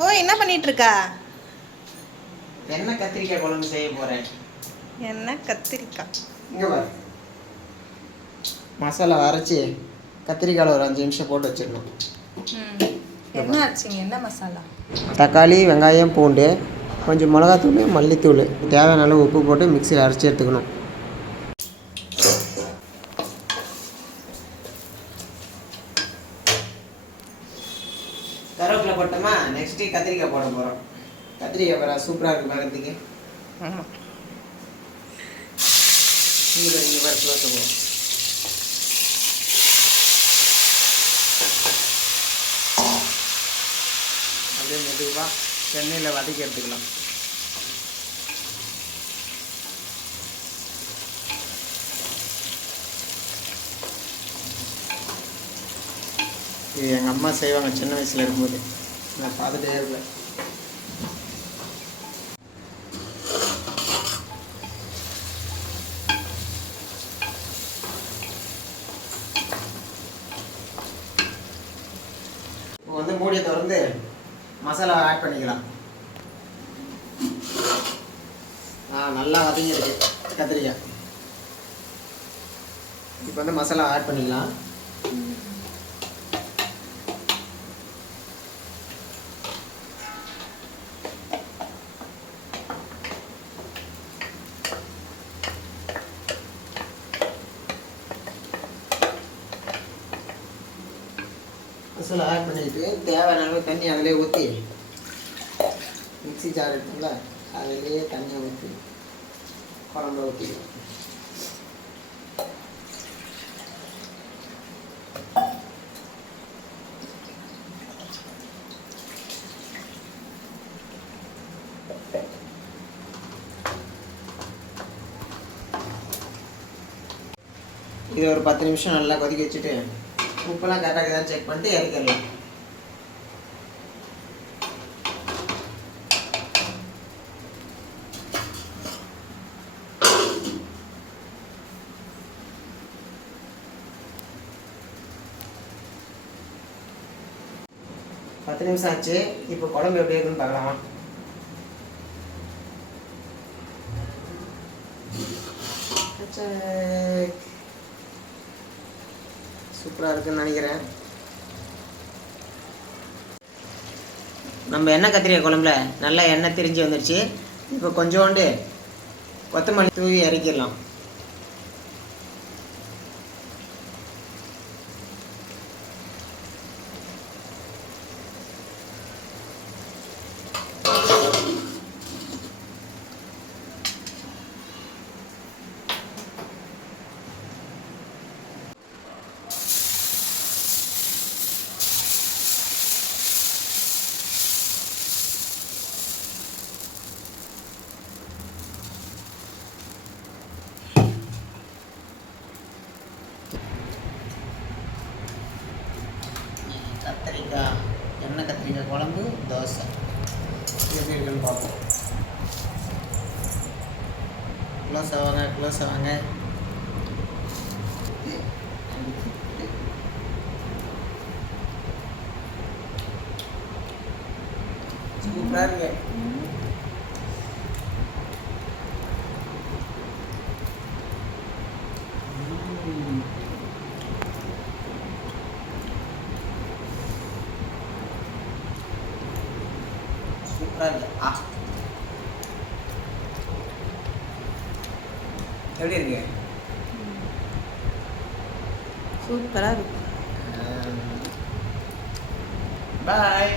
ஓ என்ன பண்ணிட்டு இருக்கா? என்ன கத்திரிக்காய் குழம்பு செய்ய போறேன். என்ன கத்திரிக்காய்? இங்க பாரு. மசாலா அரைச்சி கத்திரிக்காயில் ஒரு 5 நிமிஷம் போட்டு வச்சிடணும். என்ன ஆச்சுங்க? என்ன மசாலா? தக்காளி, வெங்காயம், பூண்டு, கொஞ்சம் மிளகாத்தூள், மல்லித்தூள், தேவையான அளவு உப்பு போட்டு மிக்சியில் அரைச்சி எடுத்துக்கணும். கருவேப்பிலை போட்டோமா, நெக்ஸ்ட்டு கத்திரிக்காய் போட போகிறோம். கத்திரிக்காய் பாரு சூப்பராக இருக்குது பார்க்கறதுக்கு. ஆமாம். இங்கே பாரு க்ளோஸ் போகும். அப்படியே மெதுவாக எண்ணெயில் வதக்கி எடுத்துக்கலாம். இது எங்கள் அம்மா செய்வாங்க சின்ன வயசில் இருக்கும்போது, நான் பார்த்துட்டே இருப்பேன். இப்போ வந்து மூடியை திறந்து மசாலா ஆட் பண்ணிக்கலாம். நல்லா வதங்கிருக்கு கத்திரிக்காய். இப்போ வந்து மசாலா ஆட் பண்ணிக்கலாம். மசாலா ஆட் பண்ணிட்டு தேவையான அளவு தண்ணி அதிலே ஊற்றி, மிக்ஸி ஜார் இருக்குல்ல அதிலேயே தண்ணியை ஊற்றி குழம்புல ஊற்றிக்கலாம். இது ஒரு 10 நிமிஷம் நல்லா கொதிக்க வச்சுட்டு உப்பெல்லாம் கரெக்டாக இருக்குதான்னு செக் பண்ணிட்டு இறக்கிடலாம். பத்து நிமிஷம் ஆச்சு. இப்போ குழம்பு எப்படி இருக்குன்னு பார்க்கலாம். சூப்பராக இருக்குன்னு நினைக்கிறேன். நம்ம எண்ணெய் கத்திரிக்காய் குழம்புல நல்லா எண்ணெய் திரிஞ்சு வந்துடுச்சு. இப்போ கொஞ்சோண்டு கொத்தமல்லி தூவி இறக்கிடலாம். கத்திரிக்காய் எண்ணெய் கத்திரிக்காய் குழம்பு தோசை எப்படி இருக்குன்னு பார்ப்போம். க்ளோஸ் ஆவாங்க. சூப்பராக இருக்கு. எப்படி இருக்கு? சூப்பராக இருக்கு. பாய்.